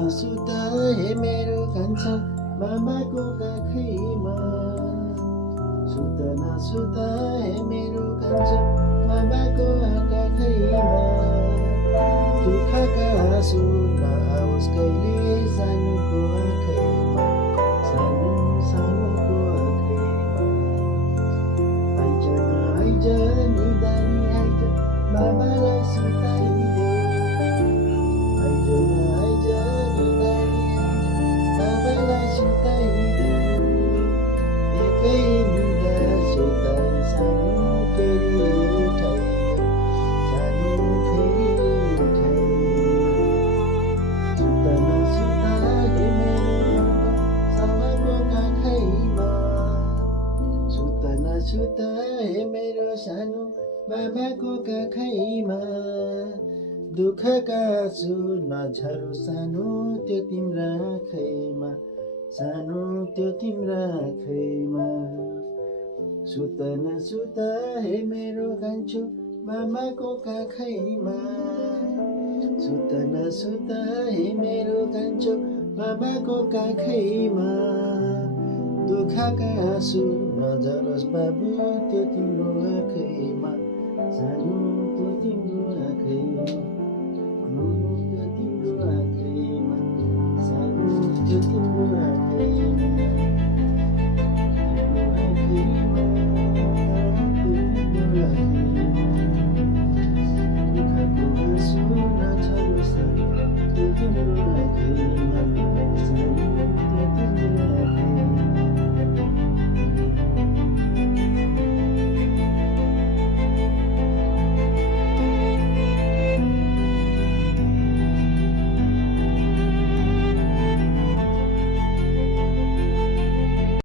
नसुत हे मेरो कान्छा मामाको काखैमा सुत नसुत हे मेरो कान्छा मामाको काखैमा दुःखका आँसु नआओस् कहिले सानोको आँखैमा सानो सानोको आँखैमा आइज न आइज निदानी आइज मामालाई सुताइदेऊ आइज न आइज निदानी आइज मामालाई सुताइदेऊ एकै निदा सुताई सानो फेरि उठाइदेऊ सानो फेरि सुत हे मेरो सानो मामाको काखैमा दुःखका आँसु नझरो सानो त्यो तिम्रा आँखैमा सानो त्यो तिम्रा आँखैमा सुत न सुत हे मेरो कान्छो मामाको काखैमा सुत न सुत हे मेरो कान्छो मामाको काखैमा दुःखका आँसु नझरोस् बाबु त्यो तिम्रो आँखैमा सानो त्यो तिम्रो आँखैमा त्यो तिम्रो आँखैमा सानो त्यो तिम्रो आँखैमा तिम्रो आँखैमा